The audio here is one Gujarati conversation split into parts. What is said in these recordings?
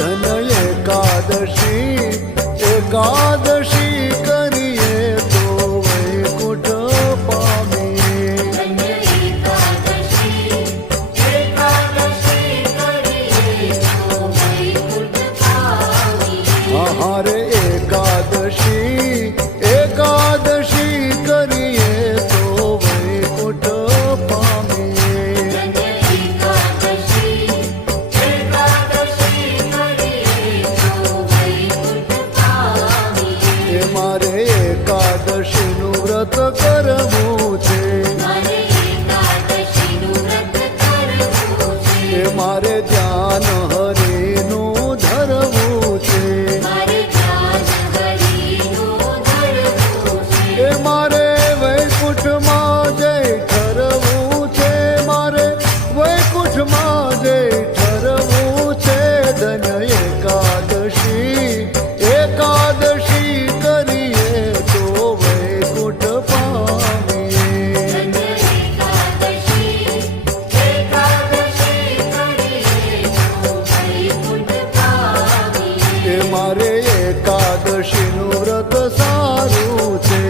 ધન એકાદશી એકાદશી કરીએ તો વૈકુંઠ પામીએ હારે એકાદશી એકાદશી કરીએ તો વૈકુંઠ પામીએ મારે એકાદશીનું વ્રત કરવું છે મારે ધ્યાન હરિનું ધરવું છે મારે વૈકુંઠમાં જઈ ઠરવું છે મારે વૈકુંઠમાં જઈ ઠરવું છે ધન એકાદશી એકાદશી કરીએ તો વૈકુંઠ પામીએ મારે એકાદશીનું વ્રત સારું છે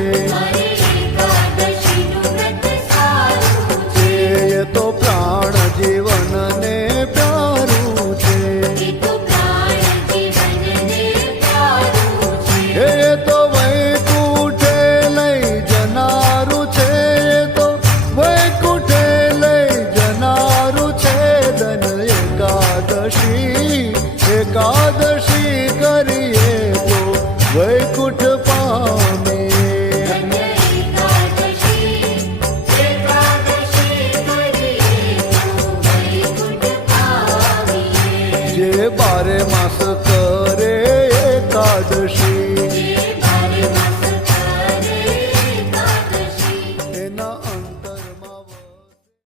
એ તો પ્રાણ જીવનને પ્યારું છે એ તો વૈકુંઠે લઈ જનારું છે એ તો વૈકુંઠે લઈ જનારું છે ધન એકાદશી એકાદશી કરીએ તો વૈકુંઠ પામીએ જે બારે માસ કરે એકાદશી